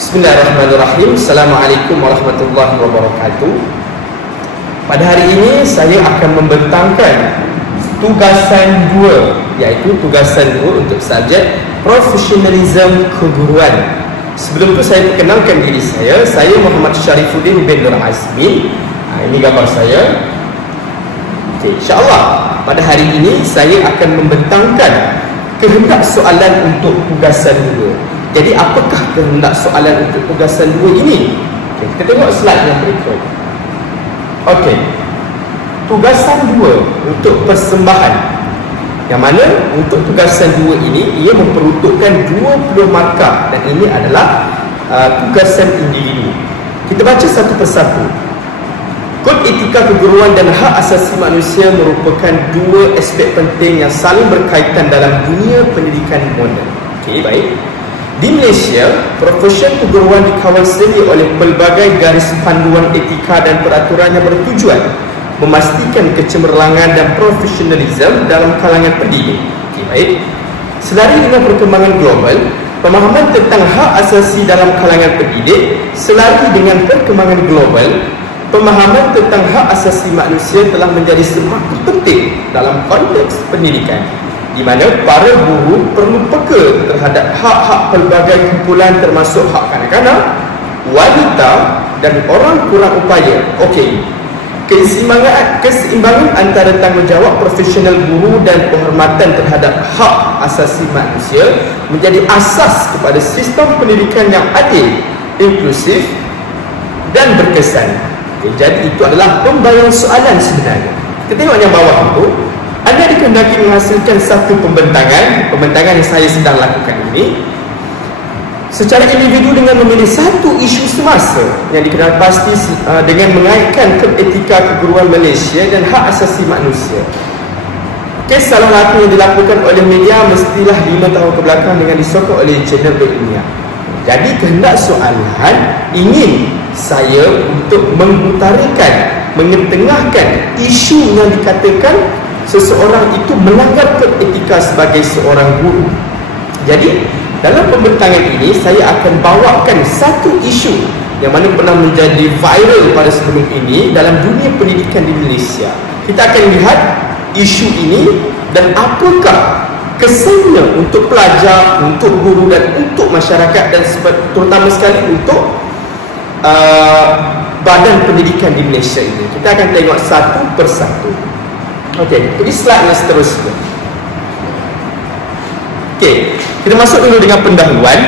Bismillahirrahmanirrahim. Assalamualaikum warahmatullahi wabarakatuh. Pada hari ini saya akan membentangkan tugasan 2, iaitu tugasan 2 untuk subjek profesionalism keguruan. Sebelum itu saya perkenalkan diri saya Muhammad Syarifuddin bin Nur Azmin. Ini gambar saya. Okey, insya-Allah pada hari ini saya akan membentangkan kehendak soalan untuk tugasan 2. Jadi apakah kehendak soalan untuk tugasan 2 ini? Okay, kita tengok slide yang berikut. Okey. Tugasan 2 untuk persembahan. Yang mana untuk tugasan 2 ini ia memperuntukkan 20 markah dan ini adalah tugasan individu. Kita baca satu persatu. Kod etika keguruan dan hak asasi manusia merupakan dua aspek penting yang saling berkaitan dalam dunia pendidikan moden. Okey, baik. Di Malaysia, profesion keguruan dikawal sendiri oleh pelbagai garis panduan etika dan peraturan yang bertujuan memastikan kecemerlangan dan profesionalisme dalam kalangan pendidik. Okay, baik. Selari dengan perkembangan global, pemahaman tentang hak asasi dalam kalangan pendidik, selari dengan perkembangan global, pemahaman tentang hak asasi manusia telah menjadi semakin penting dalam konteks pendidikan, di mana para guru perlu peka terhadap hak-hak pelbagai kumpulan termasuk hak kanak-kanak, wanita dan orang kurang upaya. Okey. Keseimbangan antara tanggungjawab profesional guru dan penghormatan terhadap hak asasi manusia menjadi asas kepada sistem pendidikan yang adil, inklusif dan berkesan. Okay, jadi itu adalah pembayaran soalan sebenarnya. Kita tengok yang bawah itu. Anda dikehendaki menghasilkan satu pembentangan yang saya sedang lakukan ini secara individu dengan memilih satu isu semasa yang dikenal pasti dengan mengaitkan kod etika keguruan Malaysia dan hak asasi manusia. Kes salah satu yang dilakukan oleh media mestilah 5 tahun kebelakang dengan disokong oleh jurnal ilmiah. Jadi kehendak soalan ingin saya untuk mengutarakan, mengetengahkan isu yang dikatakan seseorang itu melanggar kod etika sebagai seorang guru. Jadi dalam pembentangan ini saya akan bawakan satu isu yang mana pernah menjadi viral pada sebelum ini dalam dunia pendidikan di Malaysia. Kita akan lihat isu ini dan apakah kesannya untuk pelajar, untuk guru dan untuk masyarakat dan terutama sekali untuk badan pendidikan di Malaysia ini. Kita akan tengok satu persatu. Okey, jadi slide yang seterusnya. Okey, kita masuk dulu dengan pendahuluan.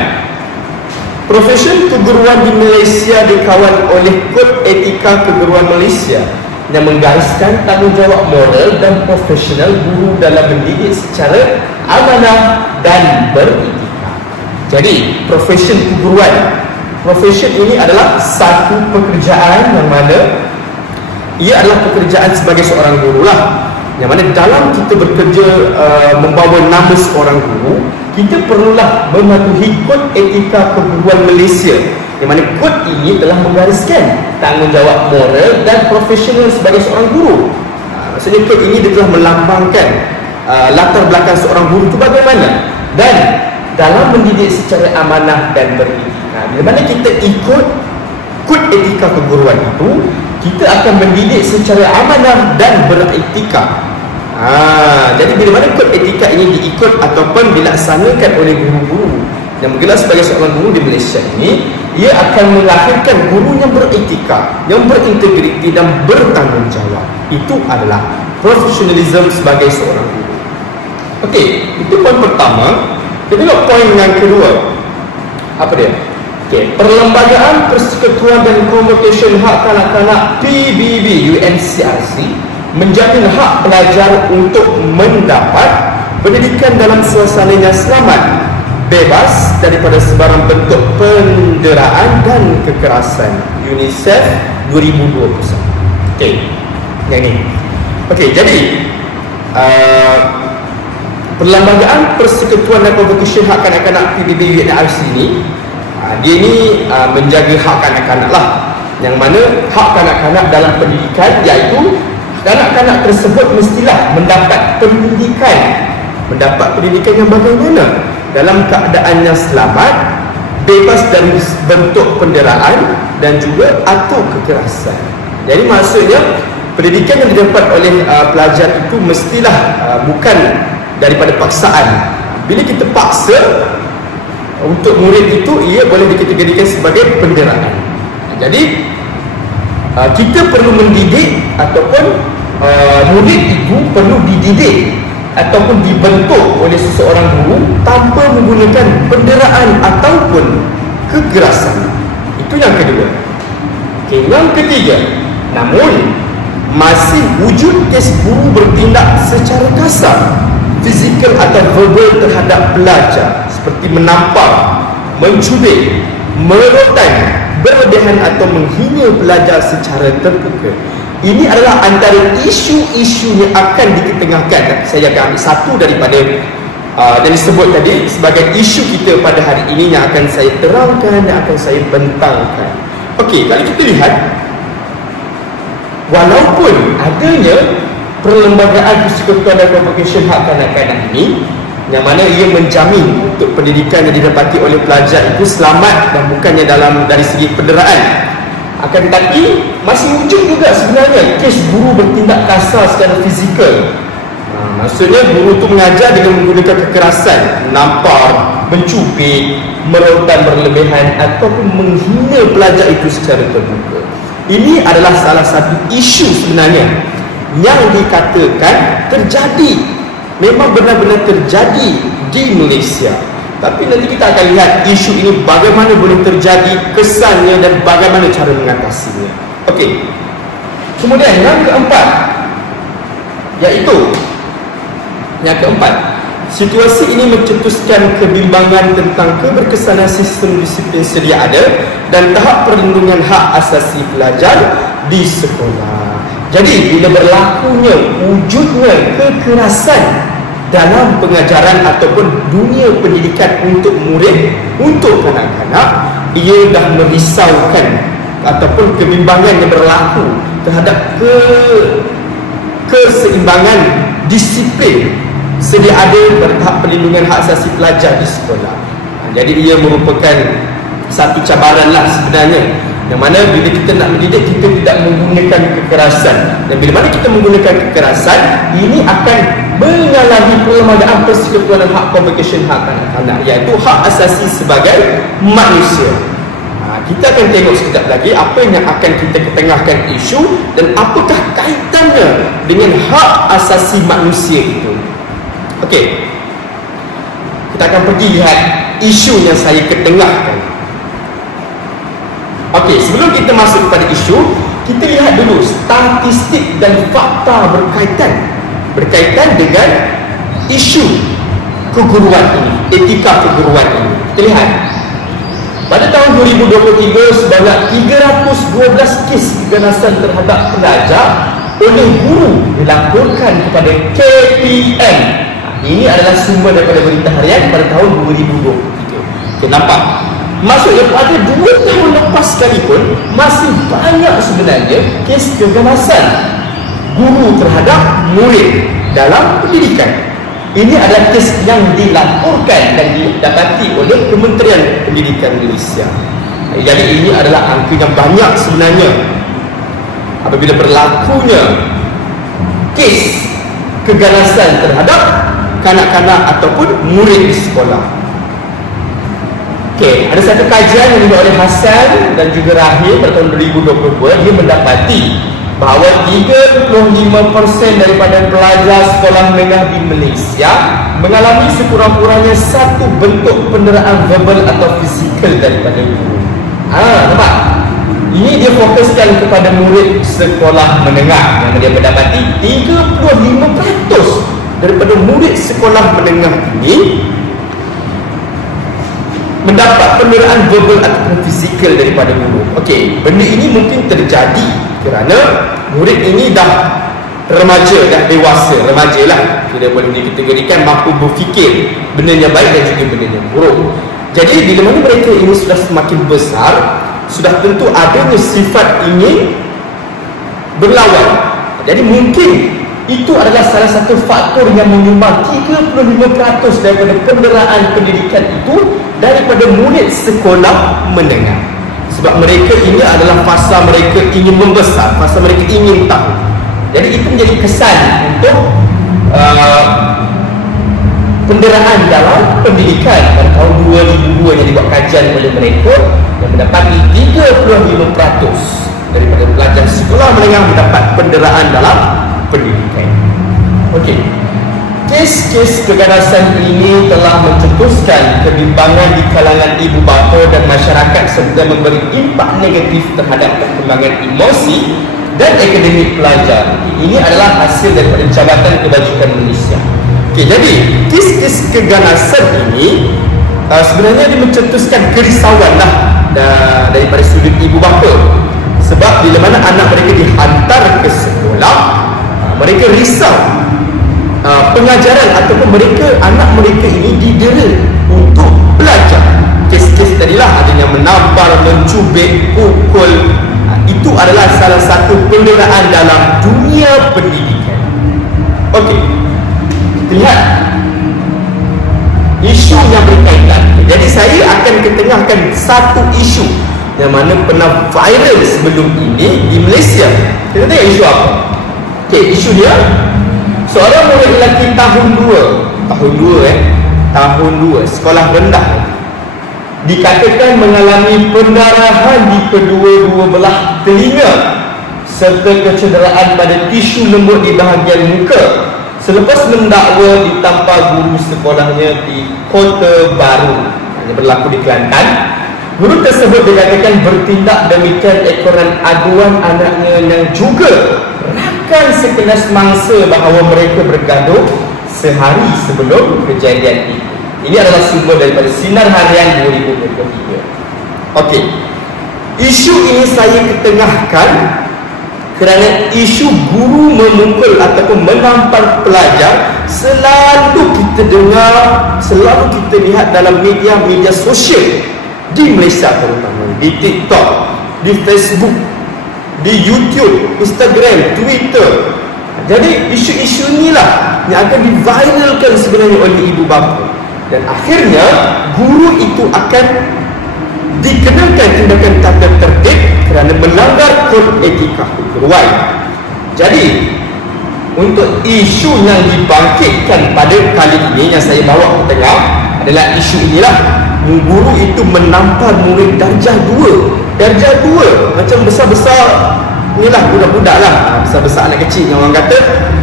Profesion keguruan di Malaysia dikawal oleh Kod Etika Keguruan Malaysia yang menggariskan tanggungjawab moral dan profesional guru dalam mendidik secara amanah dan beretika. Jadi, profesion keguruan, profesion ini adalah satu pekerjaan yang mana ia adalah pekerjaan sebagai seorang guru lah. Yang mana dalam kita bekerja membawa nama seorang guru, kita perlulah mematuhi Kod Etika Keguruan Malaysia. Yang mana kod ini telah menggariskan tanggungjawab moral dan profesional sebagai seorang guru. Maksudnya kod ini dia telah melambangkan latar belakang seorang guru itu bagaimana. Dan dalam mendidik secara amanah dan beretika, bila mana kita ikut Kod Etika Keguruan itu, kita akan mendidik secara amanah dan beretika. Jadi bila mana kod etika ini diikut ataupun dilaksanakan oleh guru-guru yang bergelar sebagai seorang guru di Malaysia ini, ia akan melahirkan guru yang beretika, yang berintegriti dan bertanggungjawab. Itu adalah profesionalisme sebagai seorang guru. Okey, itu poin pertama. Kita tengok poin yang kedua. Apa dia? Okay. Perlembagaan Persekutuan dan Convocation Hak Kanak-kanak PBB UNCRC menjamin hak pelajar untuk mendapat pendidikan dalam suasana yang selamat, bebas daripada sebarang bentuk penderaan dan kekerasan. UNICEF 2021. Okey, yang ini. Okey, jadi Perlembagaan Persekutuan dan Convocation Hak Kanak-kanak PBB UNCRC ini dia ni menjaga hak kanak-kanak lah, yang mana hak kanak-kanak dalam pendidikan, iaitu kanak-kanak tersebut mestilah mendapat pendidikan yang bagaimana dalam keadaan yang selamat, bebas dari bentuk penderaan dan juga atau kekerasan. Jadi maksudnya pendidikan yang didapat oleh pelajar itu mestilah bukan daripada paksaan. Bila kita paksa untuk murid itu, ia boleh dikategorikan sebagai penderaan. Jadi kita perlu mendidik ataupun murid itu perlu dididik ataupun dibentuk oleh seseorang guru tanpa menggunakan penderaan ataupun kekerasan. Itu yang kedua. Okay, yang ketiga, namun masih wujud kes guru bertindak secara kasar, fizikal atau verbal terhadap pelajar, seperti menampar, mencubit, merotan, berlebihan atau menghina pelajar secara terbuka. Ini adalah antara isu-isu yang akan diketengahkan. Saya akan ambil satu daripada yang disebut tadi sebagai isu kita pada hari ini yang akan saya terangkan, yang akan saya bentangkan. Okey, kalau kita lihat, walaupun adanya Perlembagaan Persekutuan dan Convocation Hak Kanak-Kanak ini, yang mana ia menjamin untuk pendidikan yang didapati oleh pelajar itu selamat dan bukannya dari segi penderaan. Akan tetapi masih wujud juga sebenarnya kes guru bertindak kasar secara fizikal. Maksudnya guru itu mengajar dengan menggunakan kekerasan, menampar, mencubit, merotan berlebihan ataupun menghina pelajar itu secara terbuka. Ini adalah salah satu isu sebenarnya yang dikatakan terjadi, memang benar-benar terjadi di Malaysia. Tapi nanti kita akan lihat isu ini bagaimana boleh terjadi, kesannya dan bagaimana cara mengatasinya. Okey. Kemudian yang keempat, iaitu situasi ini mencetuskan kebimbangan tentang keberkesanan sistem disiplin sedia ada dan tahap perlindungan hak asasi pelajar di sekolah. Jadi bila berlakunya wujudnya kekerasan dalam pengajaran ataupun dunia pendidikan untuk murid, untuk kanak-kanak, ia dah merisaukan ataupun kebimbangan yang berlaku terhadap keseimbangan disiplin sedia ada pada tahap perlindungan hak asasi pelajar di sekolah. Jadi ia merupakan satu cabaranlah sebenarnya, yang mana bila kita nak mendidik, kita tidak menggunakan kekerasan, dan bila mana kita menggunakan kekerasan, ini akan mengalami perlembagaan persekutuan dan hak convocation hak kanak-kanak, iaitu hak asasi sebagai manusia. Kita akan tengok sekejap lagi apa yang akan kita ketengahkan isu dan apakah kaitannya dengan hak asasi manusia itu. Okey, kita akan pergi lihat isu yang saya ketengahkan. Okey, sebelum kita masuk kepada isu, kita lihat dulu statistik dan fakta berkaitan dengan isu keguruan ini, etika keguruan ini. Kita lihat, pada tahun 2023 sebanyak 312 kes kekerasan terhadap pelajar oleh guru dilaporkan kepada KPM. Ini adalah sumber daripada Berita Harian pada tahun 2023. Okay, nampak? Maksudnya pada 2 tahun lepas sekalipun masih banyak sebenarnya kes kekerasan guru terhadap murid dalam pendidikan. Ini adalah kes yang dilaporkan dan didapati oleh Kementerian Pendidikan Malaysia. Jadi ini adalah angka yang banyak sebenarnya apabila berlakunya kes kekerasan terhadap kanak-kanak ataupun murid di sekolah. Okey, ada satu kajian yang dibuat oleh Hassan dan juga Rahim pada tahun 2022. Dia mendapati bahawa 35% daripada pelajar sekolah menengah di Malaysia mengalami sekurang-kurangnya satu bentuk penderaan verbal atau fizikal daripada guru. Nampak? Ini dia fokuskan kepada murid sekolah menengah, yang dia mendapati 35% daripada murid sekolah menengah ini mendapat penderaan verbal ataupun fizikal daripada guru. Okey, benda ini mungkin terjadi kerana murid ini dah remaja, dah dewasa, remaja lah, sudah boleh dikategorikan mampu berfikir benda yang baik dan juga benda yang buruk. Jadi bila mana mereka ini sudah semakin besar, sudah tentu adanya sifat ingin berlawan. Jadi mungkin itu adalah salah satu faktor yang menyumbang 35% daripada penderaan pendidikan itu daripada murid sekolah menengah. Sebab mereka ini adalah fasa mereka ingin membesar, fasa mereka ingin tahu. Jadi itu menjadi kesan untuk penderaan dalam pendidikan pada tahun 2002 yang dibuat kajian oleh mereka, yang mendapati 35% daripada pelajar sekolah menengah mendapat penderaan dalam pendidikan. Okey. Kes-kes keganasan ini telah mencetuskan kebimbangan di kalangan ibu bapa dan masyarakat serta memberi impak negatif terhadap perkembangan emosi dan akademik pelajar. Ini adalah hasil daripada Jabatan Kebajikan Malaysia. Okey, jadi kes-kes keganasan ini sebenarnya dia mencetuskan kerisauan lah daripada sudut ibu bapa. Sebab bila mana anak mereka dihantar ke sekolah, mereka risau pengajaran ataupun anak mereka ini didera untuk belajar. Kes-kes tadilah adanya menampar, mencubit, pukul. Itu adalah salah satu penderaan dalam dunia pendidikan. Okey, kita lihat isu yang berkaitan. Jadi saya akan ketengahkan satu isu yang mana pernah viral sebelum ini di Malaysia. Kita tengok isu apa. Okey, isu dia, seorang murid lelaki tahun 2 sekolah rendah dikatakan mengalami pendarahan di kedua-dua belah telinga serta kecederaan pada tisu lembut di bahagian muka selepas mendakwa ditampar guru sekolahnya di Kota Baru. Ini berlaku di Kelantan. Guru tersebut dikatakan bertindak demikian ekoran aduan anaknya yang juga rakan sekelas mangsa bahawa mereka bergaduh sehari sebelum kejadian itu. Ini adalah sumber daripada Sinar Harian 2023. Okey, isu ini saya ketengahkan kerana isu guru memukul ataupun menampar pelajar selalu kita dengar, selalu kita lihat dalam media sosial di Malaysia, terutama di TikTok, di Facebook, di YouTube, Instagram, Twitter. Jadi isu-isu inilah yang akan diviralkan sebenarnya oleh ibu bapa, dan akhirnya guru itu akan dikenakan tindakan tata tertib kerana melanggar kod etika keguruan. Jadi untuk isu yang dibangkitkan pada kali ini yang saya bawa ke tengah adalah isu inilah, guru itu menampar murid darjah 2. Darjah 2 macam besar-besar inilah, budak-budak lah, besar-besar anak kecil yang orang kata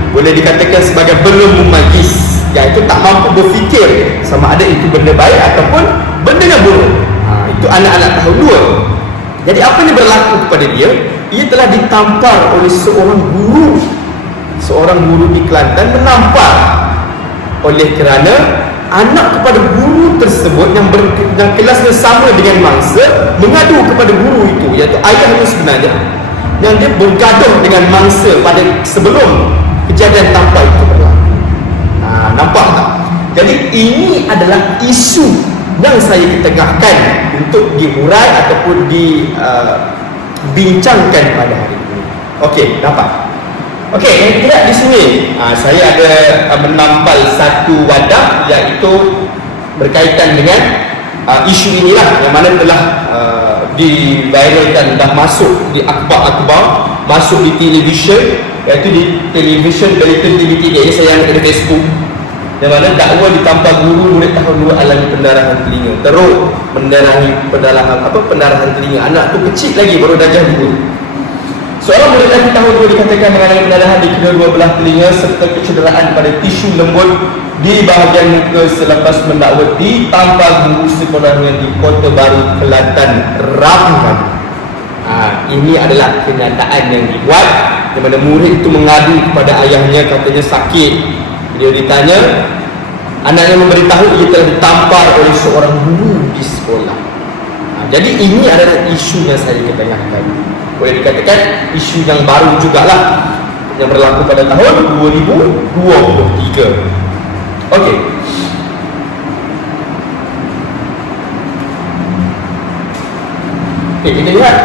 boleh dikatakan sebagai belum memagis, iaitu tak mampu berfikir sama ada itu benda baik ataupun benda yang buruk. Itu anak-anak tahun 2. Jadi apa yang berlaku kepada dia? Ia telah ditampar oleh seorang guru di Kelantan, menampar oleh kerana anak kepada guru tersebut yang kelasnya sama dengan mangsa mengadu kepada guru itu, iaitu ayahnya sebenarnya, yang dia bergaduh dengan mangsa pada sebelum kejadian tampar itu berlaku. Nampak tak? Jadi ini adalah isu yang saya ketengahkan untuk dihurai ataupun dibincangkan pada hari ini. Okey, dapat? Okey, yang kita lihat di sini, saya ada menampal satu wadah iaitu berkaitan dengan isu inilah, yang mana telah diviralkan, dah masuk di akhbar-akhbar, masuk di televisyen, iaitu di televisyen Bulletin TV3. Ini saya yang ada Facebook, yang mana dakwa ditampar guru murid tahun 2 alami pendarahan telinga. Teruk pendarahan telinga. Anak tu kecil lagi, baru darjah 2. Seorang murid lelaki tahun 2 dikatakan mengalami pendarahan di kedua-dua belah telinga serta kecederaan pada tisu lembut di bahagian muka selepas mendakwa ditampar guru sekolahnya di Kota Baru, Kelantan, Rabu. Ini adalah kenyataan yang dibuat, di mana murid itu mengadu kepada ayahnya, katanya sakit. Dia ditanya, anaknya memberitahu ia telah ditampar oleh seorang guru di sekolah. Jadi ini adalah isu yang saya ketengahkan. Boleh dikatakan isu yang baru jugalah, yang berlaku pada tahun 2023. Okey. Okey, kita lihat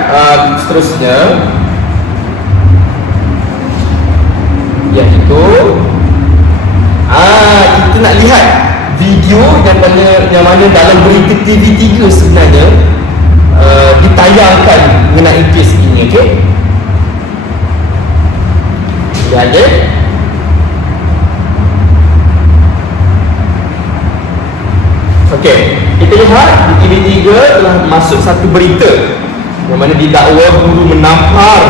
seterusnya, iaitu kita nak lihat video yang mana dalam berita TV3 sebenarnya ditayangkan mengenai kes ini. Okey, lihat je. Okey, kita lihat di TV3 telah masuk satu berita yang mana didakwa guru menampar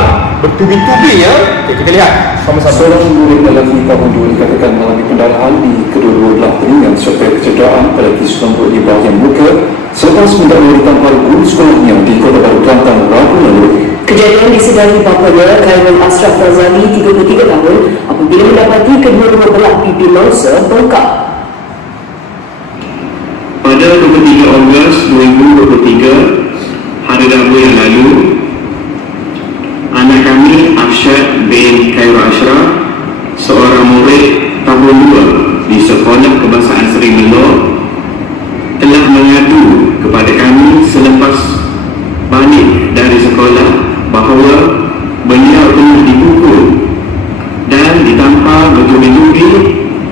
bertubi-tubi ya. Okey, kita lihat sama-sama. Seorang murid dalam tahun 2 dikatakan mengalami pendarahan di kedua-dua belah telinga serta kecederaan pada tisu rambut di bahagian muka selepas mendakwa ditampar guru sekolahnya di Kota Baru Kelantan Rabu lalu. Kejadian disedari bapanya Khairul Ashraf Razali 33 tahun apabila mendapati kedua-dua belah pipi mangsa bengkak. Pada 23 Ogos 2023, hari Rabu yang lalu, anak kami Afsyad bin Khairul Ashraf, seorang murid tahun 2 di Sekolah Kebangsaan Seri Melor, telah mengadu kepada kami selepas balik dari sekolah bahawa beliau telah dipukul dan ditampar bertubi-tubi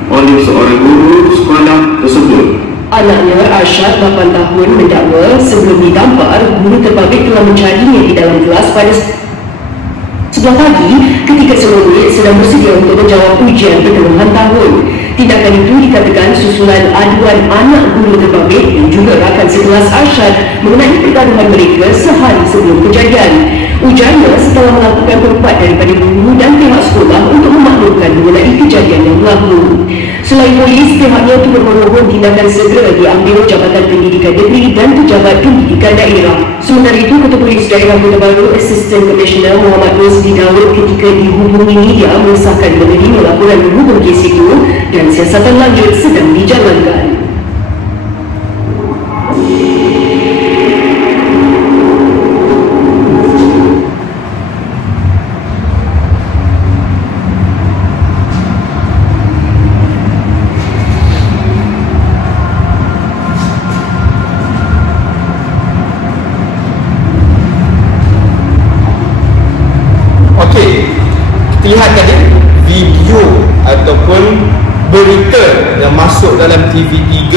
oleh seorang guru sekolah tersebut. Anaknya Arsyad 8 tahun mendakwa sebelum ditampar, guru terbabit telah mencarinya di dalam kelas pada 11 pagi ketika semua murid sedang bersedia untuk menjawab ujian pertengahan tahun. Tindakan itu dikatakan susulan aduan anak guru terbabit dan juga rakan sekelas Arsyad mengenai pergaduhan mereka sehari sebelum kejadian. Ujarnya setelah melakukan perbuatan daripada guru dan pihak sekolah untuk memaklumkan mengenai kejadian yang berlaku. Selain polis, pihaknya turut memohon tindakan segera diambil Jabatan Pendidikan Negeri dan Pejabat Pendidikan Daerah. Sementara itu, Ketua Polis Daerah Kota Baru Assistant Commissioner Muhammad Rosli Daud ketika dihubungi media mengesahkan menerima laporan berhubung kes itu dan siasatan lanjut sedang dijalankan. Lihat tadi video ataupun berita yang masuk dalam TV3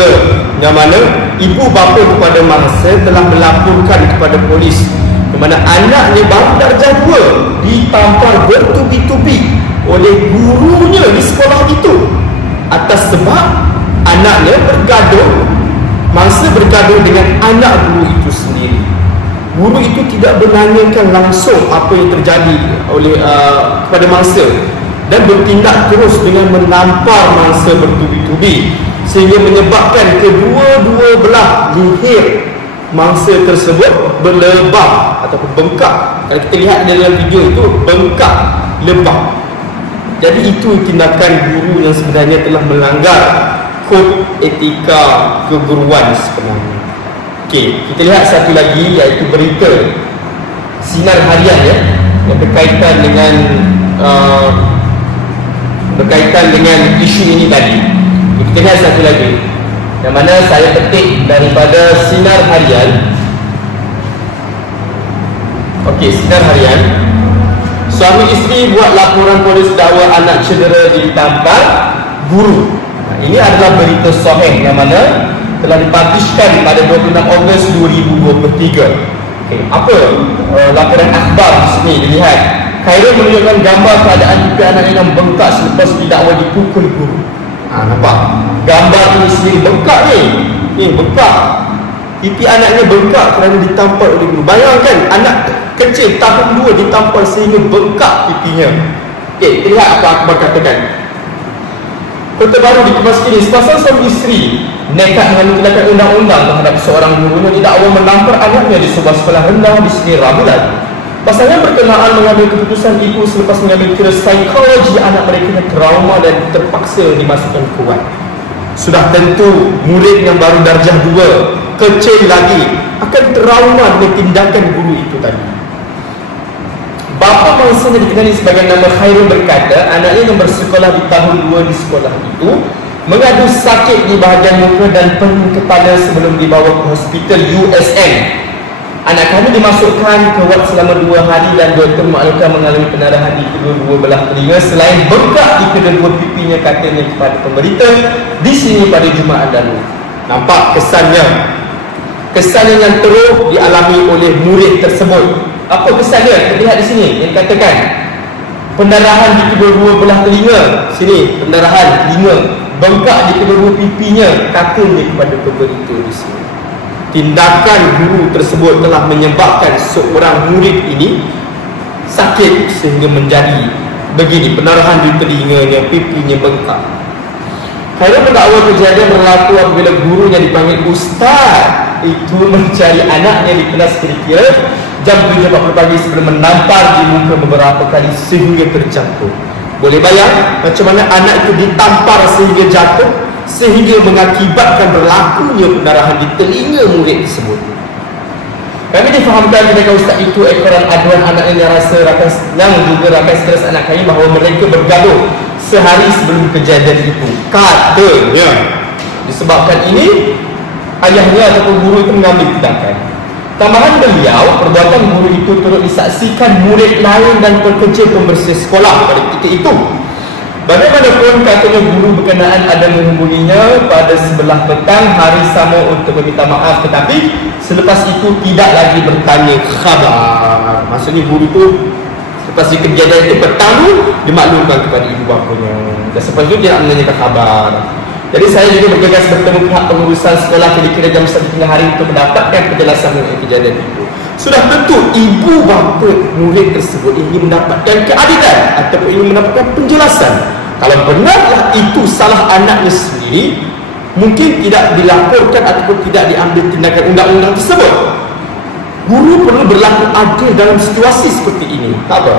yang mana ibu bapa kepada mangsa telah melaporkan kepada polis di mana anaknya baru darjah 2 ditampar bertubi-tubi oleh gurunya di sekolah itu atas sebab anaknya mangsa bergaduh dengan anak guru itu sendiri. Guru itu tidak menanyakan langsung apa yang terjadi oleh kepada mangsa dan bertindak terus dengan menampar mangsa bertubi-tubi sehingga menyebabkan kedua-dua belah leher mangsa tersebut berlebam ataupun bengkak. Kalau kita lihat dalam video itu, bengkak, lebam. Jadi itu tindakan guru yang sebenarnya telah melanggar kod etika keguruan sebenarnya. Okey, kita lihat satu lagi iaitu berita Sinar Harian ya, yang berkaitan dengan isu ini tadi. Kita lihat satu lagi yang mana saya petik daripada Sinar Harian. Okey, Sinar Harian. Suami isteri buat laporan polis dakwa anak cedera ditampar guru. Ini adalah berita sahih yang mana telah dipublishkan pada 26 Ogos 2023. Okay, apa laporan akhbar di sini dilihat. Khairul menunjukkan gambar keadaan pipi anaknya yang bengkak selepas didakwa dipukul guru. Nampak? Gambar ini sendiri bengkak ni. Ni bengkak. Pipi anaknya bengkak kerana ditampar oleh guru. Bayangkan anak kecil tahun 2 ditampar sehingga bengkak pipinya. Okey, kita lihat apa akhbar katakan. Kota Baru dikemas kini sepasang suami isteri nekat mengambil tindakan undang-undang terhadap seorang guru yang didakwa menampar anaknya di sebuah sekolah rendah di Seri Rabu lalu. Pasangan berkenaan mengambil keputusan itu selepas mengambil kira psikologi anak mereka yang trauma dan terpaksa dimasukkan kuat. Sudah tentu murid yang baru darjah 2, kecil lagi, akan trauma dengan tindakan guru itu tadi. Bapa mangsa yang dikenali sebagai nama Khairul berkata anaknya yang bersekolah di tahun 2 di sekolah itu mengadu sakit di bahagian muka dan pening kepala sebelum dibawa ke hospital USN. Anak kami dimasukkan ke ward selama 2 hari dan doktor memaklumkan mengalami pendarahan di kedua-dua belah telinga selain bengkak di kedua-dua pipinya, katanya kepada pemberita di sini pada Jumaat lalu. Nampak kesannya yang teruk dialami oleh murid tersebut. Apa kesannya? Kita lihat di sini yang dikatakan pendarahan di kedua-dua belah telinga. Sini pendarahan telinga, bengkak di kedua-dua pipinya, katanya kepada pemberita di sini. Tindakan guru tersebut telah menyebabkan seorang murid ini sakit sehingga menjadi begini, pendarahan di telinganya, pipinya bengkak. Khairul mendakwa kejadian berlaku apabila gurunya dipanggil ustaz itu mencari anaknya di kelas kira-kira jam 7.40 pagi sebelum menampar di muka beberapa kali sehingga terjatuh. Boleh bayang macam mana anak itu ditampar sehingga jatuh, sehingga mengakibatkan berlakunya pendarahan di telinga murid tersebut. Kami difahamkan ketika ustaz itu ekoran aduan anak yang rasa yang juga rakan stres anak kami bahawa mereka bergaduh sehari sebelum kejadian itu. Katanya disebabkan ini ayahnya ataupun guru itu mengambil tindakan. Tambahan beliau, perbuatan guru itu turut disaksikan murid lain dan pekerja pembersih sekolah pada ketika itu. Bagaimanapun katanya guru berkenaan ada menghubunginya pada sebelah petang hari sama untuk meminta maaf, tetapi selepas itu tidak lagi bertanya khabar. Maksudnya guru itu selepas kejadian itu petang tu dimaklumkan kepada ibu bapanya dan selepas itu tidak menanyakan khabar. Jadi saya juga bergegas bertemu pihak pengurusan sekolah kira-kira jam 1:30 hari untuk mendapatkan penjelasan mengenai kejadian itu. Sudah tentu ibu bapa murid tersebut ingin mendapatkan keadilan ataupun ingin mendapatkan penjelasan. Kalau benarlah itu salah anaknya sendiri, mungkin tidak dilaporkan ataupun tidak diambil tindakan undang-undang tersebut. Guru perlu berlaku adil dalam situasi seperti ini. Tak apa,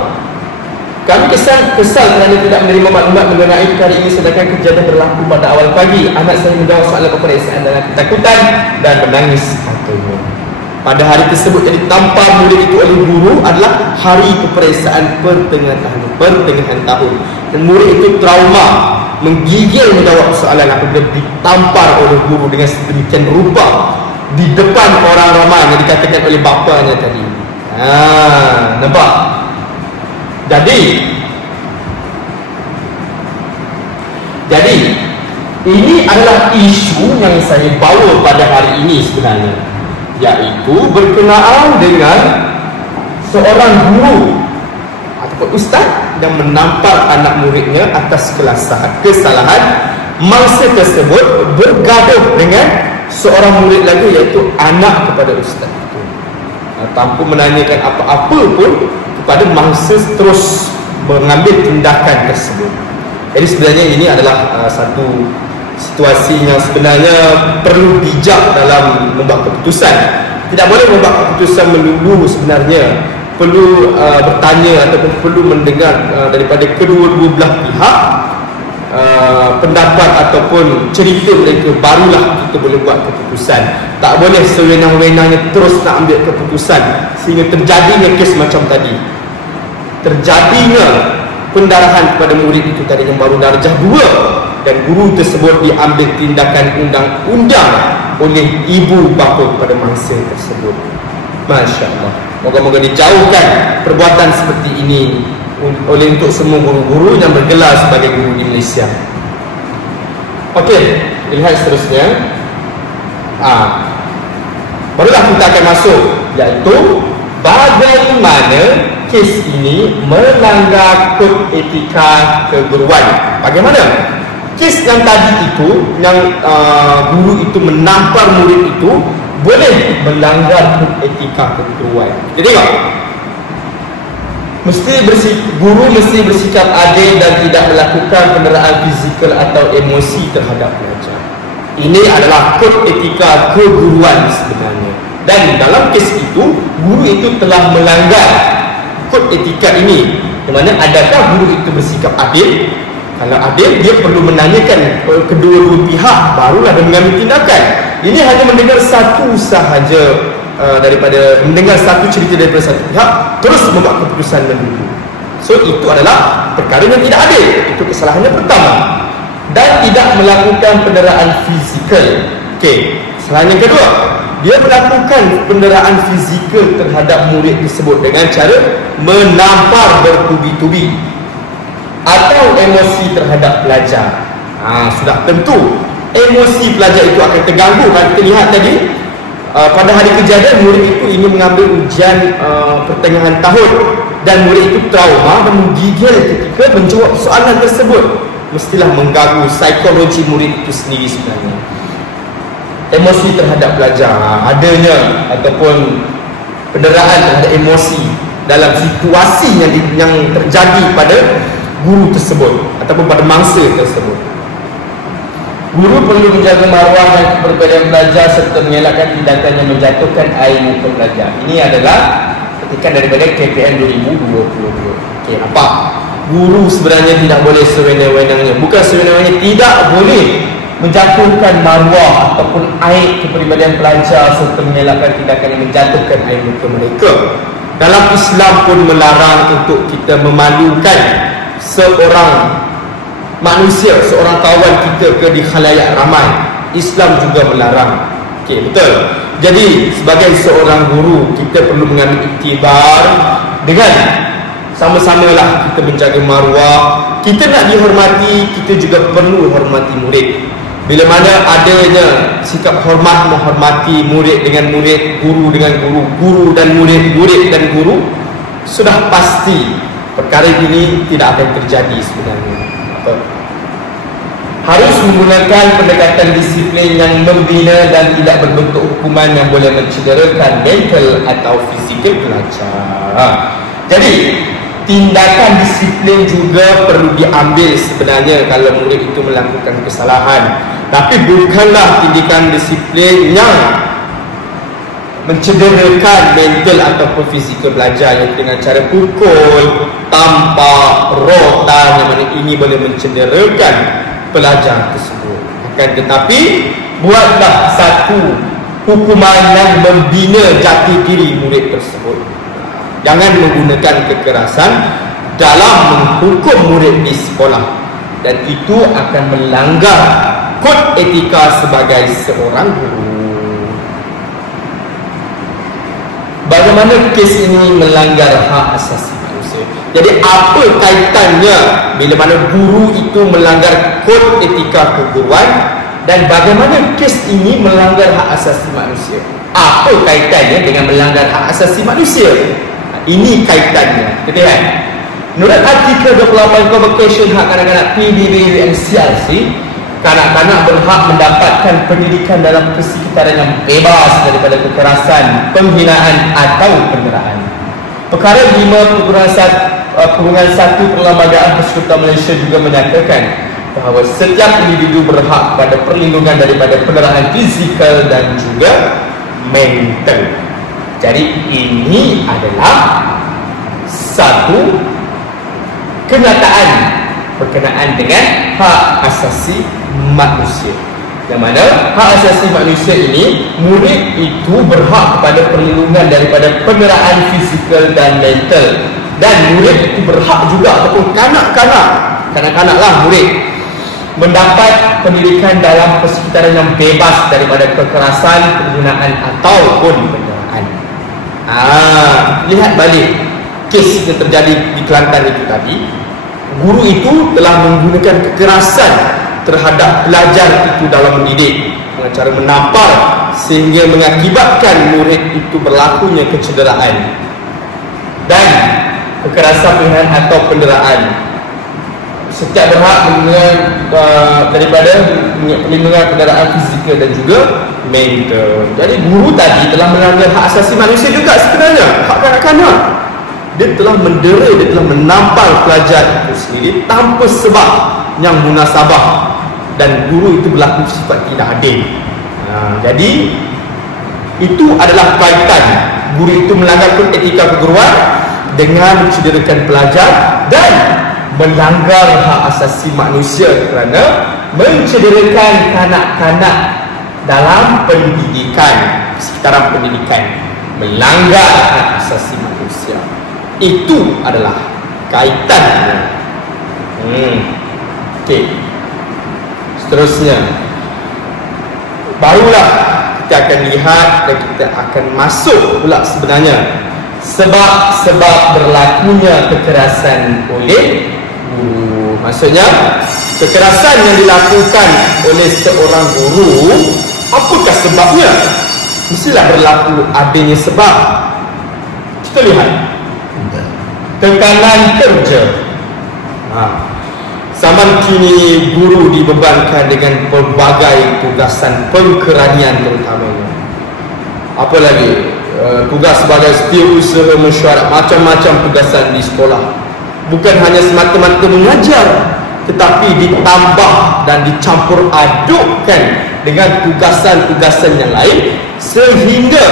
kami kesal kerana tidak menerima maklumat mengenai perkara ini sedangkan kejadian berlaku pada awal pagi. Anak saya menjawab soalan peperiksaan dengan ketakutan dan menangis, katanya. Pada hari tersebut yang ditampar murid itu oleh guru adalah hari peperiksaan pertengahan tahun. Dan murid itu trauma, menggigil menjawab soalan apabila ditampar oleh guru dengan sedemikian rupa di depan orang ramai yang dikatakan oleh bapanya tadi. Nampak? Jadi ini adalah isu yang saya bawa pada hari ini sebenarnya, iaitu berkenaan dengan seorang guru ataupun ustaz yang menampar anak muridnya atas kesalahan mangsa tersebut bergaduh dengan seorang murid lagi, iaitu anak kepada ustaz itu, tanpa menanyakan apa-apa pun kepada mangsa, terus mengambil tindakan tersebut. Jadi sebenarnya ini adalah satu situasi yang sebenarnya perlu bijak dalam membuat keputusan. Tidak boleh membuat keputusan melulu, sebenarnya perlu bertanya ataupun perlu mendengar daripada kedua-dua belah pihak pendapat ataupun cerita mereka, barulah kita boleh buat keputusan. Tak boleh sewenang-wenangnya terus nak ambil keputusan sehingga terjadinya kes macam tadi, terjadinya pendarahan kepada murid itu tadi yang baru darjah 2 dan guru tersebut diambil tindakan undang-undang oleh ibu bapa kepada mangsa tersebut. Masya Allah, moga-moga dijauhkan perbuatan seperti ini oleh untuk semua guru-guru yang bergelar sebagai guru di Malaysia. Okey, lihat seterusnya. Barulah kita akan masuk, iaitu bagaimana kes ini melanggar kod etika keguruan. Bagaimana? Kes yang tadi itu, yang guru itu menampar murid itu, boleh melanggar kod etika keguruan. Jadi tengok, guru mesti bersikap adil dan tidak melakukan penderaan fizikal atau emosi terhadap pelajar. Ini adalah kod etika keguruan sebenarnya. Dan dalam kes itu, guru itu telah melanggar kod etika ini. Di mana adakah guru itu bersikap adil? Kalau adil, dia perlu menanyakan kedua-dua pihak, barulah dia mengambil tindakan. Ini hanya mendengar satu sahaja daripada mendengar satu cerita daripada satu pihak, terus membuat keputusan mendulu. So itu adalah perkara yang tidak adil. Itu kesalahannya pertama. Dan tidak melakukan penderaan fizikal. Okey, kesalahan yang kedua, dia melakukan penderaan fizikal terhadap murid tersebut dengan cara menampar bertubi-tubi atau emosi terhadap pelajar. Sudah tentu emosi pelajar itu akan terganggu. Kalau kita lihat tadi, pada hari kejadian murid itu ingin mengambil ujian pertengahan tahun dan murid itu trauma dan menggigil ketika menjawab soalan tersebut. Mestilah mengganggu psikologi murid itu sendiri sebenarnya. Emosi terhadap pelajar adanya ataupun penderaan terhadap emosi dalam situasi yang terjadi pada guru tersebut ataupun pada mangsa tersebut. Guru perlu menjaga maruah dan kepribadian pelajar serta mengelakkan tindakan yang menjatuhkan air muka pelajar. Ini adalah petikan daripada KPM 2022. Okey, apa? Guru sebenarnya tidak boleh sewenang-wenangnya. Bukan sewenang-wenangnya, tidak boleh menjatuhkan maruah ataupun aib kepribadian pelajar serta mengelakkan tindakan yang menjatuhkan aib muka mereka. Dalam Islam pun melarang untuk kita memalukan seorang manusia, seorang kawan kita di khalayak ramai. Islam juga melarang. Okey, betul. Jadi sebagai seorang guru, kita perlu mengambil iktibar dengan sama-samalah kita menjaga maruah. Kita nak dihormati, kita juga perlu hormati murid. Bila mana adanya sikap hormat menghormati murid dengan murid, guru dengan guru, guru dan murid, murid dan guru, sudah pasti perkara ini tidak akan terjadi sebenarnya. Harus menggunakan pendekatan disiplin yang membina dan tidak berbentuk hukuman yang boleh mencederakan mental atau fizikal pelajar. Jadi tindakan disiplin juga perlu diambil sebenarnya kalau murid itu melakukan kesalahan. Tapi bukanlah tindakan disiplin yang mencederakan mental ataupun fizikal pelajar yang dengan cara pukul, tampar, rotan, yang mana ini boleh mencederakan pelajar tersebut. Akan tetapi buatlah satu hukuman yang membina jati diri murid tersebut. Jangan menggunakan kekerasan dalam menghukum murid di sekolah, dan itu akan melanggar kod etika sebagai seorang guru. Bagaimana kes ini melanggar hak asasi manusia? Jadi apa kaitannya bila mana guru itu melanggar kod etika keguruan dan bagaimana kes ini melanggar hak asasi manusia? Apa kaitannya dengan melanggar hak asasi manusia? Ini kaitannya. Kita lihat. Menurut artikel 28 Convocation Hak Kanak-kanak PBB NCRC, kanak-kanak berhak mendapatkan pendidikan dalam persekitaran yang bebas daripada kekerasan, penghinaan atau penderaan. Perkara 5.1 Perlembagaan Persekutuan Malaysia juga menyatakan bahawa setiap individu berhak pada perlindungan daripada penderaan fizikal dan juga mental. Jadi ini adalah satu kenyataan berkenaan dengan hak asasi manusia. Yang mana hak asasi manusia ini, murid itu berhak kepada perlindungan daripada penderaan fizikal dan mental. Dan murid itu berhak juga, ataupun kanak-kanak lah murid, mendapat pendidikan dalam persekitaran yang bebas daripada kekerasan, penghinaan ataupun penderaan. Lihat balik kes yang terjadi di Kelantan itu tadi. Guru itu telah menggunakan kekerasan terhadap pelajar itu dalam mendidik dengan cara menampar sehingga mengakibatkan murid itu berlakunya kecederaan dan kekerasan, penghinaan atau penderaan. Setiap berhak daripada perlindungan penderaan fizikal dan juga mental. Jadi guru tadi telah melanggar hak asasi manusia juga sebenarnya, hak kanak-kanak. Dia telah mendera, dia telah menampar pelajar itu sendiri tanpa sebab yang munasabah, dan guru itu berlaku sifat tidak adil. Jadi itu adalah kaitan guru itu melanggar kod etika keguruan dengan mencederakan pelajar dan melanggar hak asasi manusia kerana mencederakan kanak-kanak dalam pendidikan, sekitaran pendidikan, melanggar hak asasi manusia. Itu adalah kaitannya. Okey. Seterusnya, barulah kita akan lihat dan kita akan masuk pula sebenarnya sebab-sebab berlakunya kekerasan oleh guru. Maksudnya kekerasan yang dilakukan oleh seorang guru, apakah sebabnya? Mestilah berlaku adanya sebab. Kita lihat tekanan kerja. Zaman kini guru dibebankan dengan pelbagai tugasan pengkeranian terutamanya. Apa lagi? Tugas sebagai setiausaha mesyuarat, macam-macam tugasan di sekolah. Bukan hanya semata-mata mengajar, tetapi ditambah dan dicampur adukkan dengan tugasan-tugasan yang lain, sehingga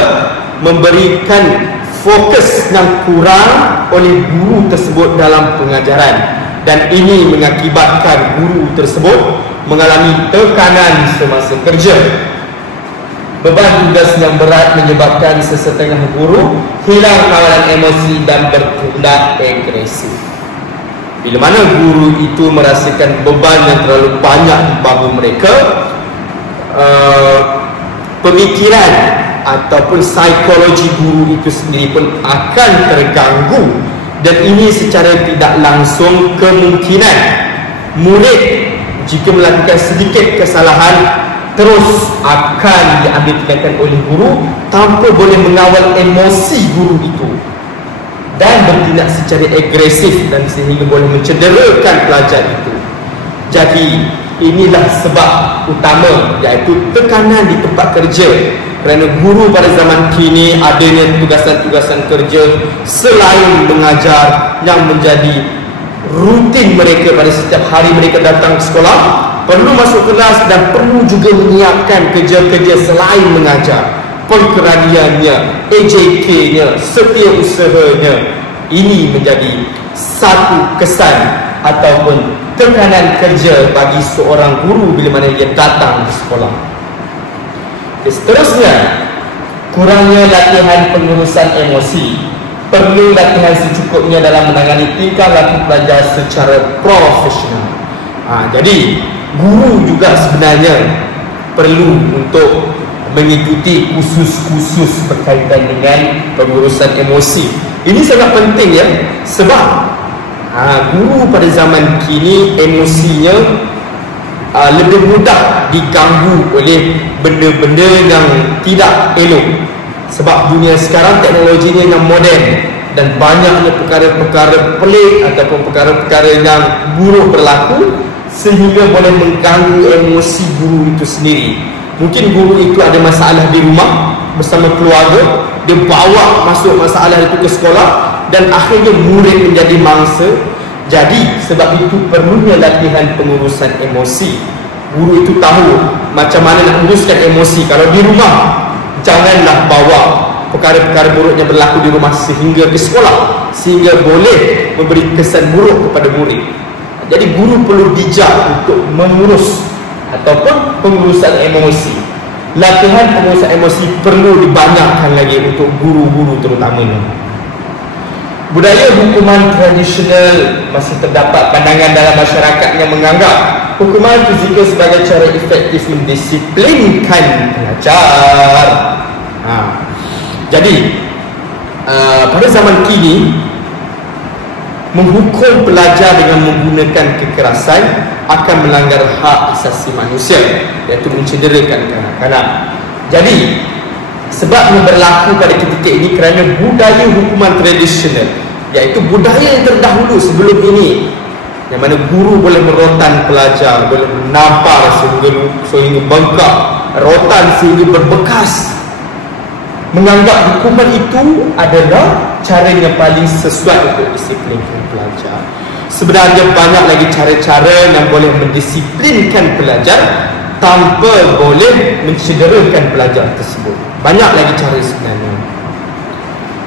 memberikan fokus yang kurang oleh guru tersebut dalam pengajaran. Dan ini mengakibatkan guru tersebut mengalami tekanan semasa kerja. Beban tugas yang berat menyebabkan sesetengah guru hilang kawalan emosi dan bertindak agresif. Bila mana guru itu merasakan beban yang terlalu banyak di bahu mereka, pemikiran ataupun psikologi guru itu sendiri pun akan terganggu. Dan ini secara tidak langsung kemungkinan murid jika melakukan sedikit kesalahan terus akan diambil tindakan oleh guru tanpa boleh mengawal emosi guru itu dan bertindak secara agresif dan sehingga boleh mencederakan pelajar itu. Jadi inilah sebab utama, iaitu tekanan di tempat kerja. Kerana guru pada zaman kini adanya tugasan-tugasan kerja selain mengajar yang menjadi rutin mereka pada setiap hari mereka datang ke sekolah, perlu masuk kelas dan perlu juga menyiapkan kerja-kerja selain mengajar. Pengkeraniannya, AJK-nya, setiausahanya, ini menjadi satu kesan ataupun tekanan kerja bagi seorang guru bila mana ia datang ke sekolah. Seterusnya, kurangnya latihan pengurusan emosi. Perlu latihan secukupnya dalam menangani tingkah laku pelajar secara profesional. Jadi guru juga sebenarnya perlu untuk mengikuti kursus-kursus berkaitan dengan pengurusan emosi. Ini sangat penting ya, sebab guru pada zaman kini emosinya lebih mudah diganggu oleh benda-benda yang tidak elok. Sebab dunia sekarang teknologinya yang moden dan banyaknya perkara-perkara pelik ataupun perkara-perkara yang buruk berlaku sehingga boleh mengganggu emosi guru itu sendiri. Mungkin guru itu ada masalah di rumah bersama keluarga, dia bawa masuk masalah itu ke sekolah dan akhirnya murid menjadi mangsa. Jadi sebab itu perlunya latihan pengurusan emosi. Guru itu tahu macam mana nak uruskan emosi. Kalau di rumah, janganlah bawa perkara-perkara buruk yang berlaku di rumah sehingga ke sekolah, sehingga boleh memberi kesan buruk kepada murid. Jadi guru perlu bijak untuk mengurus ataupun pengurusan emosi. Latihan pengurusan emosi perlu dibanyakkan lagi untuk guru-guru terutamanya. Budaya hukuman tradisional masih terdapat pandangan dalam masyarakat yang menganggap hukuman fizikal sebagai cara efektif mendisiplinkan pelajar. Jadi pada zaman kini menghukum pelajar dengan menggunakan kekerasan akan melanggar hak asasi manusia, iaitu mencederakan kanak-kanak. Jadi sebab yang berlaku pada ketika ini kerana budaya hukuman tradisional, iaitu budaya yang terdahulu sebelum ini, yang mana guru boleh merotan pelajar, boleh menampar sehingga bengkak, rotan sehingga berbekas, menganggap hukuman itu adalah cara yang paling sesuai untuk disiplinkan pelajar. Sebenarnya banyak lagi cara-cara yang boleh mendisiplinkan pelajar tanpa boleh mencederakan pelajar tersebut. Banyak lagi cara sebenarnya.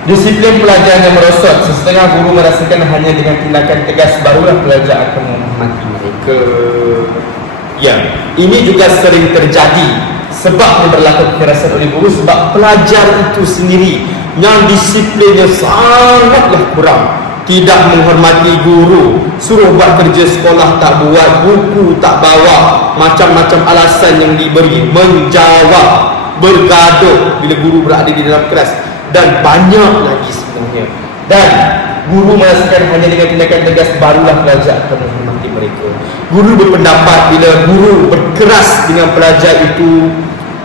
Disiplin pelajar yang merosot, sesetengah guru merasakan hanya dengan tindakan tegas barulah pelajar akan menghormati mereka. Ya, ini juga sering terjadi. Sebab yang berlaku kekerasan oleh guru sebab pelajar itu sendiri yang disiplinnya sangatlah kurang, tidak menghormati guru, suruh buat kerja sekolah tak buat, buku tak bawa, macam-macam alasan yang diberi, menjawab. bergaduh bila guru berada di dalam kelas, dan banyak lagi sebenarnya. Dan guru merasakan hanya dengan tindakan tegas barulah pelajar akan menghormati mereka. Guru berpendapat bila guru berkeras dengan pelajar itu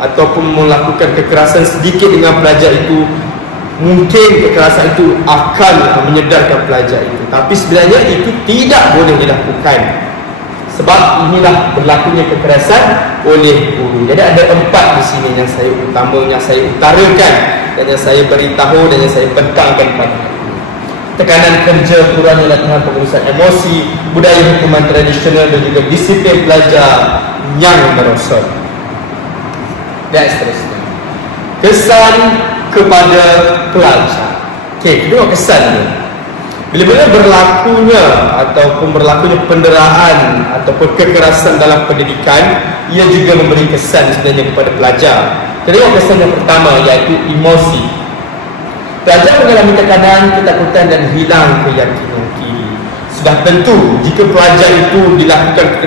ataupun melakukan kekerasan sedikit dengan pelajar itu, mungkin kekerasan itu akan menyedarkan pelajar itu. Tapi sebenarnya itu tidak boleh dilakukan, sebab inilah berlakunya kekerasan oleh guru. Jadi ada 4 di sini yang saya utarakan dan yang saya beritahu dan yang saya bentangkan pada hari ini. Tekanan kerja, kurangnya latihan pengurusan emosi, budaya hukuman tradisional dan juga disiplin pelajar yang merosot. Dan seterusnya. Kesan kepada pelajar. Okey, kita tengok kesannya. Bila-bila berlakunya ataupun berlakunya penderaan ataupun kekerasan dalam pendidikan, ia juga memberi kesan sebenarnya kepada pelajar. Kita tengok kesan yang pertama, iaitu emosi. Pelajar mengalami tekanan, ketakutan dan hilang keyakinan diri. Sudah tentu jika pelajar itu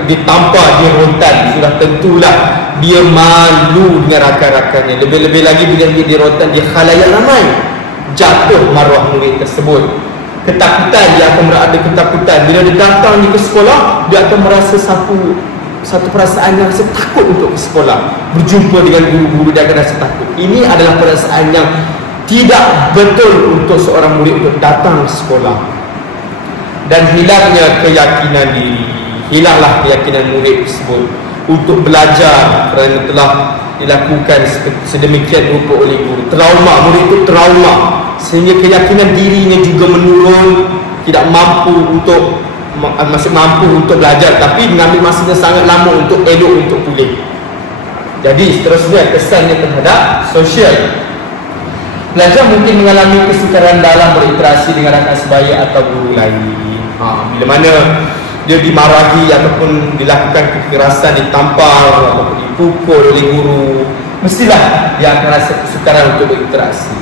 ditampar, dia rontan, sudah tentulah dia malu dengan rakan-rakannya. Lebih-lebih lagi bila dia dirontan di khalayak ramai, jatuh maruah murid tersebut. Ketakutan, dia akan berada ketakutan. Bila dia datang ke sekolah, dia akan merasa satu perasaan yang rasa takut untuk ke sekolah. Berjumpa dengan guru-guru, dia akan rasa takut. Ini adalah perasaan yang tidak betul untuk seorang murid untuk datang ke sekolah. Dan hilangnya keyakinan diri, hilanglah keyakinan murid tersebut untuk belajar kerana telah dilakukan sedemikian rupa oleh guru. Trauma, murid itu trauma sehingga keyakinan dirinya juga menurun, tidak mampu untuk masih mampu untuk belajar, tapi mengambil masanya sangat lama untuk elok, untuk pulih. Jadi seterusnya kesannya terhadap sosial. Pelajar mungkin mengalami kesukaran dalam berinteraksi dengan rakan sebaya atau guru lain. Bila mana dia dimarahi ataupun dilakukan kekerasan, ditampar ataupun dipukul oleh guru, mestilah dia akan rasa kesukaran untuk berinteraksi.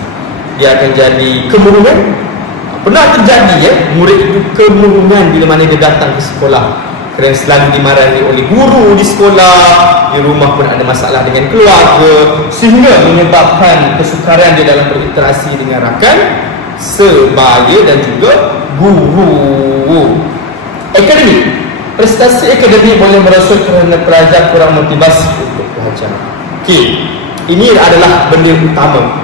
Dia akan jadi kemurungan. Pernah terjadi murid itu kemurungan bila mana dia datang ke sekolah kerana selalu dimarahi oleh guru di sekolah, di rumah pun ada masalah dengan keluarga, sehingga menyebabkan kesukaran dia dalam berinteraksi dengan rakan sebaya dan juga guru. Akademik. Prestasi akademik boleh merosot kerana pelajar kurang motivasi untuk belajar. Okey, ini adalah benda utama.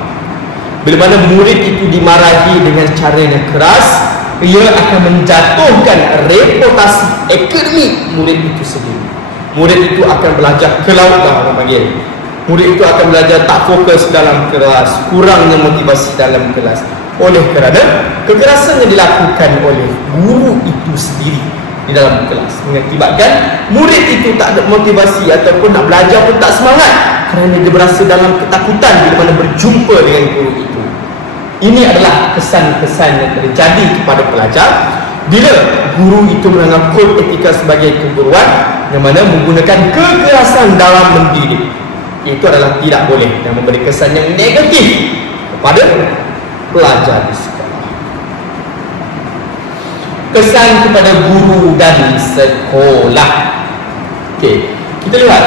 Bila mana murid itu dimarahi dengan cara yang keras, ia akan menjatuhkan reputasi akademik murid itu sendiri. Murid itu akan belajar ke laut lah orang panggil. Murid itu akan belajar tak fokus dalam kelas, kurangnya motivasi dalam kelas, oleh kerana kekerasan yang dilakukan oleh guru itu sendiri di dalam kelas, mengakibatkan murid itu tak ada motivasi ataupun nak belajar pun tak semangat kerana dia berasa dalam ketakutan bila mana berjumpa dengan guru itu. Ini adalah kesan-kesan yang terjadi kepada pelajar bila guru itu melanggar kod etika sebagai keguruan yang mana menggunakan kekerasan dalam mendidik. Itu adalah tidak boleh dan memberi kesan yang negatif kepada pelajar di sekolah. Kesan kepada guru dan sekolah. Okey, kita lihat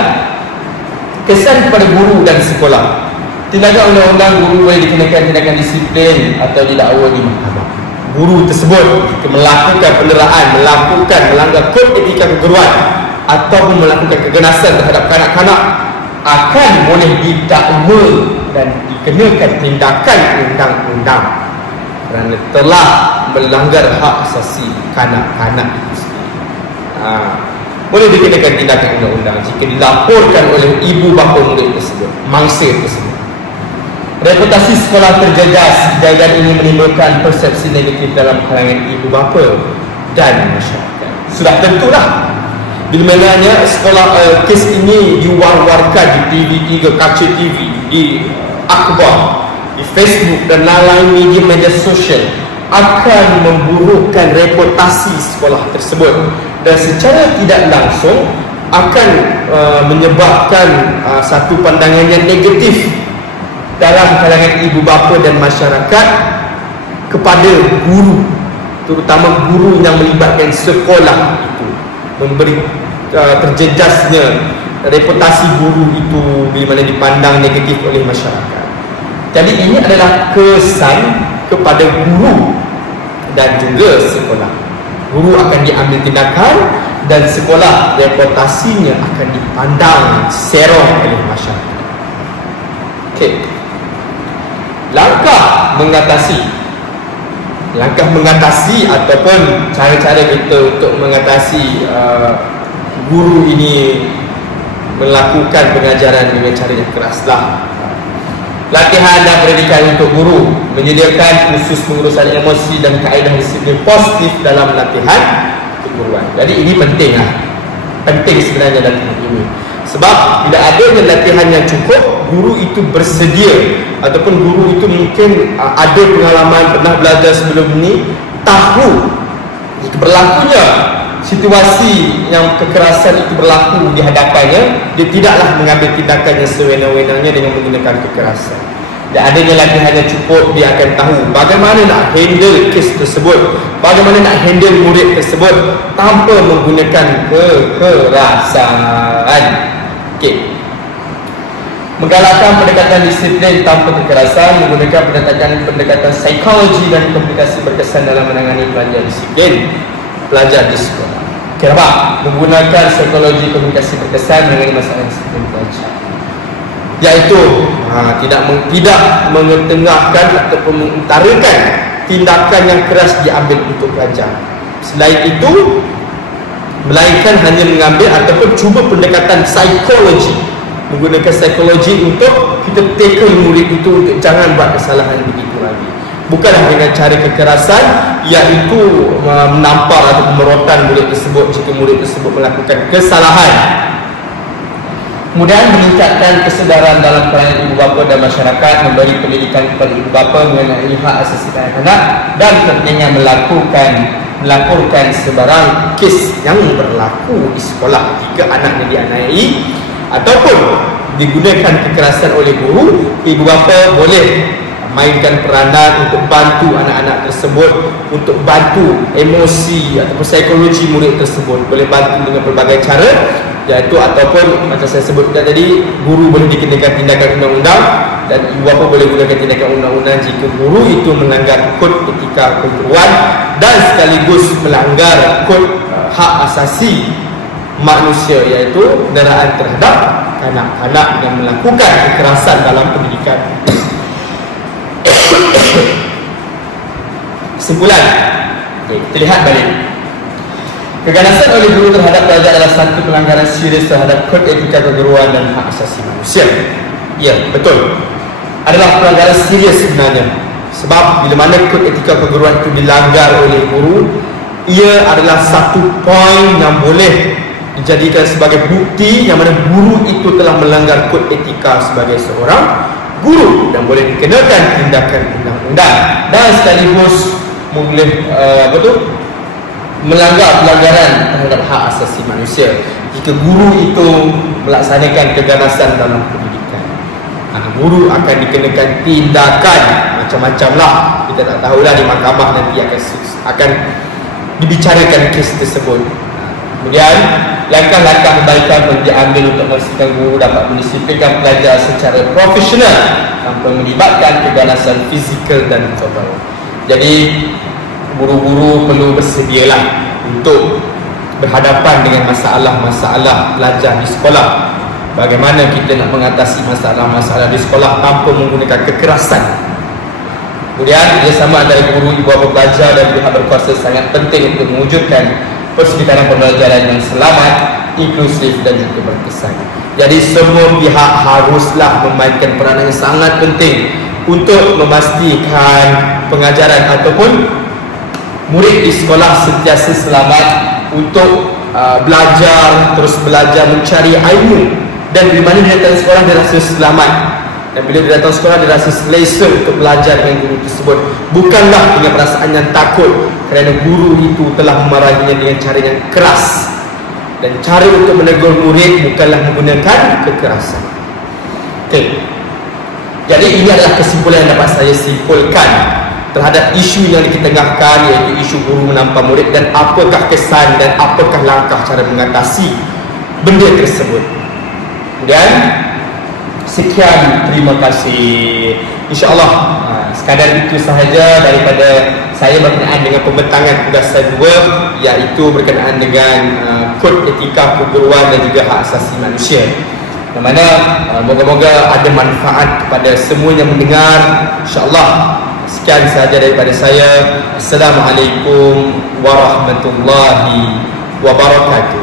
kesan kepada guru dan sekolah. Tindakan undang-undang guru boleh dikenakan tindakan disiplin atau didakwa di mahkamah. Guru tersebut jika melakukan penderaan, melanggar kod etika keguruan ataupun melakukan keganasan terhadap kanak-kanak akan boleh didakwa dan dikenakan tindakan undang-undang kerana telah melanggar hak asasi kanak-kanak itu sendiri. Boleh dikenakan tindakan undang-undang jika dilaporkan oleh ibu bapa murid tersebut, mangsa tersebut. Reputasi sekolah terjejas. Kejadian ini menimbulkan persepsi negatif dalam kalangan ibu bapa dan masyarakat. Sudah tentulah bila mananya sekolah kes ini diwar-warkan di TV3, Kaca TV, di akhbar, di Facebook dan lain-lain media sosial, akan memburukkan reputasi sekolah tersebut dan secara tidak langsung akan menyebabkan satu pandangan yang negatif dalam kalangan ibu bapa dan masyarakat kepada guru, terutama guru yang melibatkan sekolah itu, memberi terjejasnya reputasi guru itu bila mana dipandang negatif oleh masyarakat. Jadi ini adalah kesan kepada guru dan juga sekolah. Guru akan diambil tindakan dan sekolah reputasinya akan dipandang serong oleh masyarakat. Okey. Langkah mengatasi ataupun cara-cara kita untuk mengatasi guru ini melakukan pengajaran dengan cara yang keraslah. Latihan dan pendidikan untuk guru, menyediakan khusus pengurusan emosi dan kaedah disiplin positif dalam latihan keguruan. Jadi ini penting sebenarnya latihan ini. Sebab bila adanya latihan yang cukup, guru itu bersedia ataupun guru itu mungkin ada pengalaman, pernah belajar sebelum ini, tahu jika berlakunya situasi yang kekerasan itu berlaku di hadapannya, dia tidaklah mengambil tindakan yang sewenang-wenangnya dengan menggunakan kekerasan. Dan adanya latihan yang cukup, dia akan tahu bagaimana nak handle kes tersebut, bagaimana nak handle murid tersebut tanpa menggunakan kekerasan. Okey. Menggalakkan pendekatan disiplin tanpa kekerasan, menggunakan pendekatan psikologi dan komunikasi berkesan dalam menangani pelajar disiplin pelajar di sekolah. Kenapa? Menggunakan psikologi komunikasi berkesan mengenai masalah disiplin pelajar, iaitu tidak mengetengahkan ataupun mengutarakan tindakan yang keras diambil untuk pelajar. Selain itu, melainkan hanya mengambil ataupun cuba pendekatan psikologi, menggunakan psikologi untuk kita tackle murid itu untuk jangan buat kesalahan begitu lagi. Bukanlah dengan cara kekerasan, iaitu menampar atau merotan murid tersebut jika murid tersebut melakukan kesalahan. Kemudian meningkatkan kesedaran dalam peranan ibu bapa dan masyarakat, memberi pendidikan kepada ibu bapa mengenai hak asasi anak-anak dan pentingnya melaporkan sebarang kes yang berlaku di sekolah jika anaknya dianiayai ataupun digunakan kekerasan oleh guru. Ibu bapa boleh mainkan peranan untuk bantu anak-anak tersebut, untuk bantu emosi ataupun psikologi murid tersebut. Boleh bantu dengan pelbagai cara, iaitu ataupun macam saya sebutkan tadi, guru boleh dikenakan tindakan undang-undang dan ibu bapa boleh gunakan tindakan undang-undang jika guru itu melanggar kod etika keguruan dan sekaligus melanggar kod hak asasi manusia, iaitu penderaan terhadap kanak-kanak yang melakukan kekerasan dalam pendidikan. Kesimpulan, kita lihat balik. Keganasan oleh guru terhadap pelajar adalah satu pelanggaran serius terhadap kod etika keguruan dan hak asasi manusia. Ya, betul. Adalah pelanggaran serius sebenarnya. Sebab bila mana kod etika keguruan itu dilanggar oleh guru, ia adalah satu poin yang boleh dijadikan sebagai bukti yang mana guru itu telah melanggar kod etika sebagai seorang guru dan boleh dikenakan tindakan undang-undang dan sekaligus boleh melanggar pelanggaran terhadap hak asasi manusia jika guru itu melaksanakan keganasan dalam pendidikan. Guru akan dikenakan tindakan macam-macam lah, kita tak tahulah, di mahkamah nanti akan dibicarakan kes tersebut. Kemudian langkah-langkah kebaikan perlu diambil untuk memastikan guru dapat mendisiplinkan pelajar secara profesional tanpa melibatkan keganasan fizikal dan verbal. Jadi guru-guru perlu bersedialah untuk berhadapan dengan masalah-masalah pelajar di sekolah. Bagaimana kita nak mengatasi masalah-masalah di sekolah tanpa menggunakan kekerasan. Kemudian kerjasama antara guru, ibu bapa pelajar dan pihak berkuasa sangat penting untuk mewujudkan persekitaran pembelajaran yang selamat, inklusif dan juga berkesan. Jadi semua pihak haruslah memainkan peranan yang sangat penting untuk memastikan pengajaran ataupun murid di sekolah sentiasa selamat untuk terus belajar mencari ilmu, dan bila mana dia datang sekolah dia rasa selamat, dan bila dia datang sekolah dia rasa selesa untuk belajar dengan guru tersebut, bukanlah dengan perasaan yang takut kerana guru itu telah memarahinya dengan cara yang keras. Dan cara untuk menegur murid bukanlah menggunakan kekerasan. Okey. Jadi ini adalah kesimpulan yang dapat saya simpulkan terhadap isu yang diketengahkan, iaitu isu guru menampar murid, dan apakah kesan dan apakah langkah cara mengatasi benda tersebut. Kemudian sekian, terima kasih. InsyaAllah sekadar itu sahaja daripada saya berkenaan dengan pembentangan tugasan 2, iaitu berkenaan dengan kod etika keguruan dan juga hak asasi manusia, yang mana moga-moga ada manfaat kepada semua yang mendengar. InsyaAllah sekian sahaja daripada saya. Assalamualaikum warahmatullahi wabarakatuh.